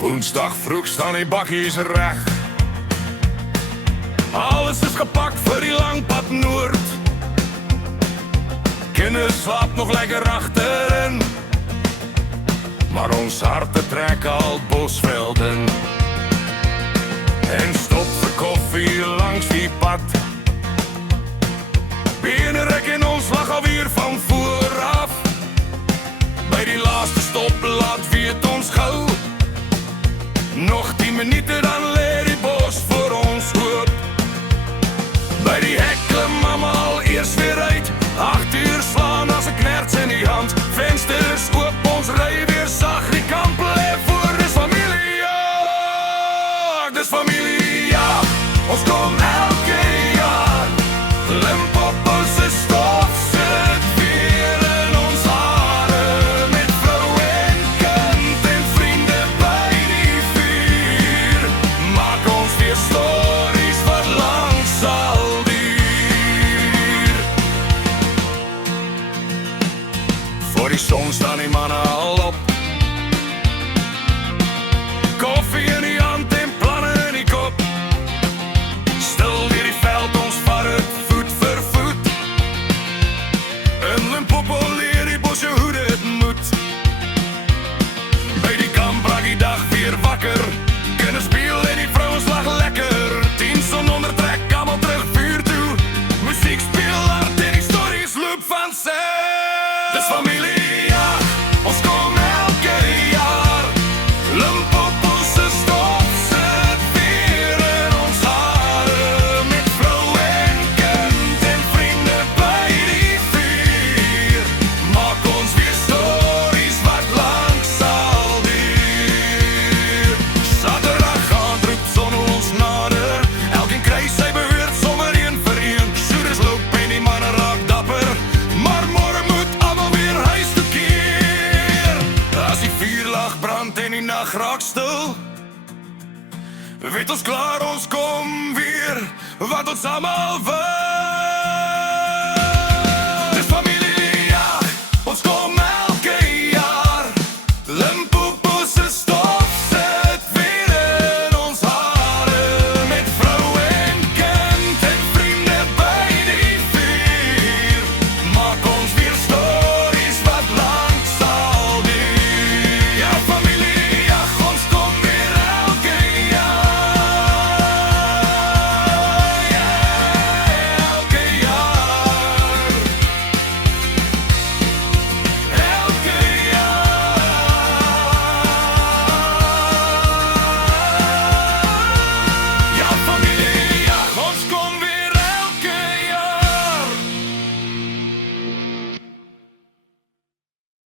Woensdag vroeg staan die bakkies recht. Alles is gepakt voor die lang pad noord. Kinders slaapt nog lekker achterin, maar ons harten trekken al bosvelden. En stop vir koffie langs die pad. Beenerek en ons lag alweer van vooraf. By die laaste stop laat weet ons gauw. Nog 10 minuten dan leer die bos voor ons oop. By die hek klim mama al eers weer uit. 8 uur slaan as 'n knerts in die hand. Vensters oop, ons ry weer sag. Die kamp lê voor, dis familie, ja. Dis familie, ja. Ons kom elke jaar. Limpopo se stof sit weer in ons hare. Met vrou en kind en vriende by die vuur. Maak ons weer stories wat lang sal duur. Voor die son staan die manne al op. Koffie in die hand en planne in die kop. Stil weer die veld, ons vat het voet vir voet. In Limpopo leer die bos jou hoe dit moet. By die kamp raak die dag weer wakker. Kinders speel en die vrouens lag lekker. 10 son onder trek, allemaal terug vuur toe. Muziek speel hard en die stories loop van self. Dis familie, ja, ons kom elke jaar. Limpopo se stof sit weer in ons hare. Met vrou en kind en vriende by die vuur. Maak ons weer stories wat lang sal duur. Saterdag aand roep son ons nader. Elkeen kry sy beurt sommer een vir een. Shooters loop en die manne raak dapper. Maar môre moet almal weer huis toe keer. As die vuurlag brand en die nag raak stil, weet ons klaar, ons kom weer. Wat ons almal wil.